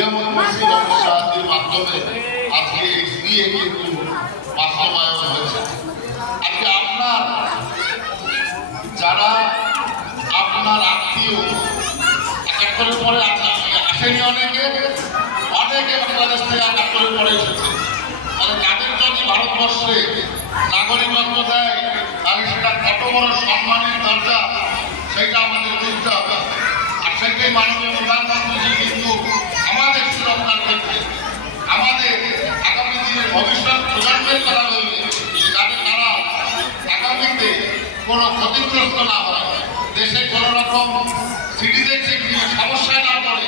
নিয়মনসির অবস্থার মাধ্যমে আজকে এই সিএ কিন্তু বাস্তবায়ন হয়েছে। আজকে আপনার যারা আপনার আত্মীয় ৭১-এর পরে আসেনি, অনেকে বাংলাদেশ থেকে ৭১-এর পরে এসেছে, তাহলে তাদের যদি ভারতবর্ষে নাগরিকত্ব দেয় তাহলে সেটা কত বড় সম্মানের দরজা সেটা আমাদের বুঝতে হবে। আর সেটাই মাননীয় প্রধানমন্ত্রী কিন্তু আমাদের সুরক্ষার ক্ষেত্রে আমাদের আগামী দিনের ভবিষ্যৎ প্রজন্মের করা হইলে যাতে তারা আগামীতে কোনো ক্ষতিগ্রস্ত না হয়, দেশে কোনো রকম সিটিজেনশিপ নিয়ে সমস্যায় না পড়ে,